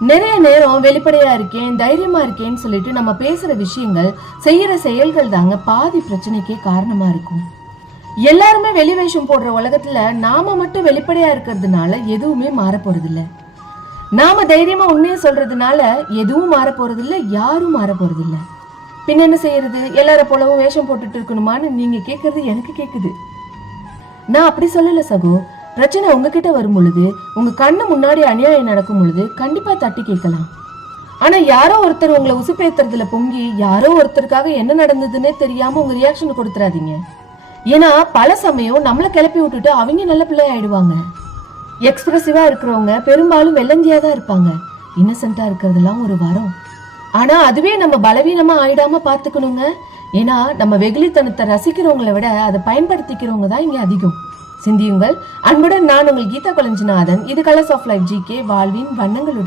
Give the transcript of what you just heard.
நிறைய நேரம் வெளிப்படையா இருக்கேன், தைரியமா இருக்கேன்னு சொல்லிட்டு நம்ம பேசுற விஷயங்கள், செய்யற செயல்கள் தாங்க பாதி பிரச்சனைக்கே காரணமா இருக்கும். எல்லாருமே வெளி வேஷம் போடுற உலகத்துல நாம மட்டும் வெளிப்படையா இருக்கிறதுனால எதுவுமே மாற போறது இல்ல. நாம தைரியமா உண்மையை சொல்றதுனால எதுவும் மாற போறது இல்ல, யாரும் மாற போறது இல்ல. பின் என்ன செய்யறது? எல்லார போலவும் வேஷம் போட்டுட்டு இருக்கணுமான்னு நீங்க கேக்குறது எனக்கு கேக்குது. நான் அப்படி சொல்லல சகோ. பிரச்சனை உங்ககிட்ட வரும் பொழுது, உங்க கண்ணு முன்னாடி அநியாயம் நடக்கும் பொழுது கண்டிப்பா தட்டி கேட்கலாம். ஆனா யாரோ ஒருத்தர் உங்களை உசுப்பேத்துறதுல பொங்கி யாரோ ஒருத்தருக்காக என்ன நடந்ததுன்னே தெரியாம உங்க ரியாக்ஷன் கொடுத்துறாதீங்க. ஏன்னா பல சமயம் நம்மளை கிளப்பி விட்டுட்டு அவங்க நல்ல பிள்ளை ஆயிடுவாங்க. எக்ஸ்பிரசிவா இருக்கிறவங்க பெரும்பாலும் வெள்ளந்தியா தான் இருப்பாங்க. இன்னசென்ட்டா இருக்கிறதுலாம் ஒரு வரம். ஆனா அதுவே நம்ம பலவீனமா ஆயிடாம பாத்துக்கணுங்க. ஏன்னா நம்ம வெகுளித்தனத்தை ரசிக்கிறவங்களை விட அதை பயன்படுத்திக்கிறவங்க தான் இங்க அதிகம். சிந்தியுங்கள். அன்புடன் நான் உங்கள் கீதா கொலஞ்சிநாதன். இது கலர்ஸ் ஆஃப் லைஃப் ஜிகே, வாழ்வின் வண்ணங்களுடன்.